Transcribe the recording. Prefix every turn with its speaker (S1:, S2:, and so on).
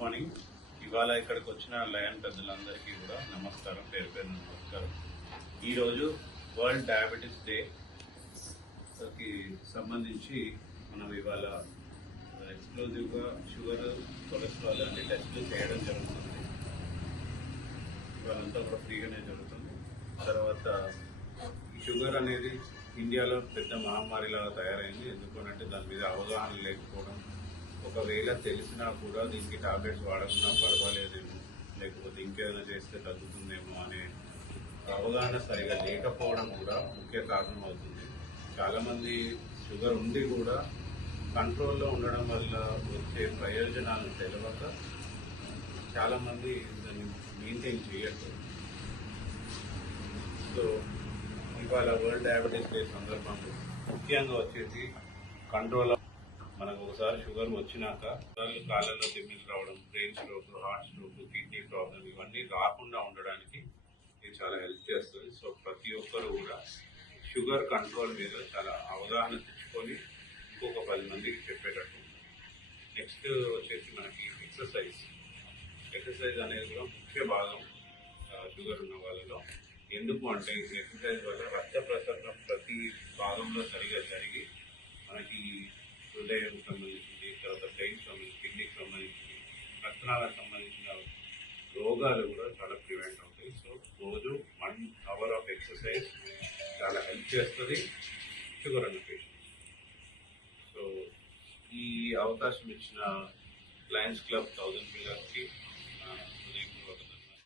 S1: Morning ఇవాళ ఇక్కడికి వచ్చిన లయన్ పెద్దలందరికీ కూడా నమస్కారం. పేరు పేరు నమస్కారం. ఈరోజు వరల్డ్ డయాబెటీస్ డేకి సంబంధించి మనం ఇవాళ ఎక్స్క్లూజివ్గా షుగర్ కొలెస్ట్రాల్ అన్ని టెస్టులు చేయడం జరుగుతుంది. ఇవాళంతా కూడా ఫ్రీగానే జరుగుతుంది. తర్వాత షుగర్ అనేది ఇండియాలో పెద్ద మహమ్మారిలాగా తయారైంది. ఎందుకంటే దాని మీద అవగాహన లేకపోవడం ఒకవేళ తెలిసినా కూడా దీనికి టాబ్లెట్స్ వాడకుండా పర్వాలేదేమో. లేకపోతే ఇంకేదైనా చేస్తే తగ్గుతుందేమో అనే అవగాహన సరిగా లేకపోవడం కూడా ముఖ్య కారణం అవుతుంది. చాలామంది షుగర్ ఉండి కూడా కంట్రోల్లో ఉండడం వల్ల వచ్చే ప్రయోజనాలు తెలియక చాలామంది దాన్ని మెయింటైన్ చేయట్లేదు. సో ఇవాళ వరల్డ్ డయాబెటీస్ డే సందర్భంలో ముఖ్యంగా వచ్చేసి కంట్రోల్ మనకు ఒకసారి షుగర్ వచ్చినాక కాళ్ళు కాళ్ళలో తిమ్మిలు రావడం brain stroke heart stroke kidney problem ఇవన్నీ రాకుండా ఉండడానికి ఇది చాలా హెల్ప్ చేస్తుంది. సో ప్రతి ఒక్కరు కూడా షుగర్ కంట్రోల్ మీద చాలా అవగాహన తెచ్చుకొని ఇంకొక పది మందికి చెప్పేటట్టు నెక్స్ట్ వచ్చేసి మనకి ఎక్సర్సైజ్. ఎక్సర్సైజ్ అనేది కూడా ముఖ్య భాగం షుగర్ ఉన్న వాళ్ళలో. ఎందుకు అంటే ఈ ఎక్సర్సైజ్ వల్ల రక్త ప్రసరణ ప్రతి భాగంలో సరిగా జరిగి మనకి హృదయం సంబంధించింది తర్వాత బ్రెయిన్ సంబంధించి కిడ్నీకి సంబంధించింది రక్తనాలకు సంబంధించిన రోగాలు కూడా చాలా ప్రివెంట్ అవుతాయి. సో రోజు వన్ అవర్ ఆఫ్ ఎక్సర్సైజ్ చాలా హెల్ప్ చేస్తుంది షుగర్ అన్న పేషెంట్ సో ఈ అవకాశం ఇచ్చిన లయన్స్ క్లబ్ థౌజండ్ పిల్లర్స్కి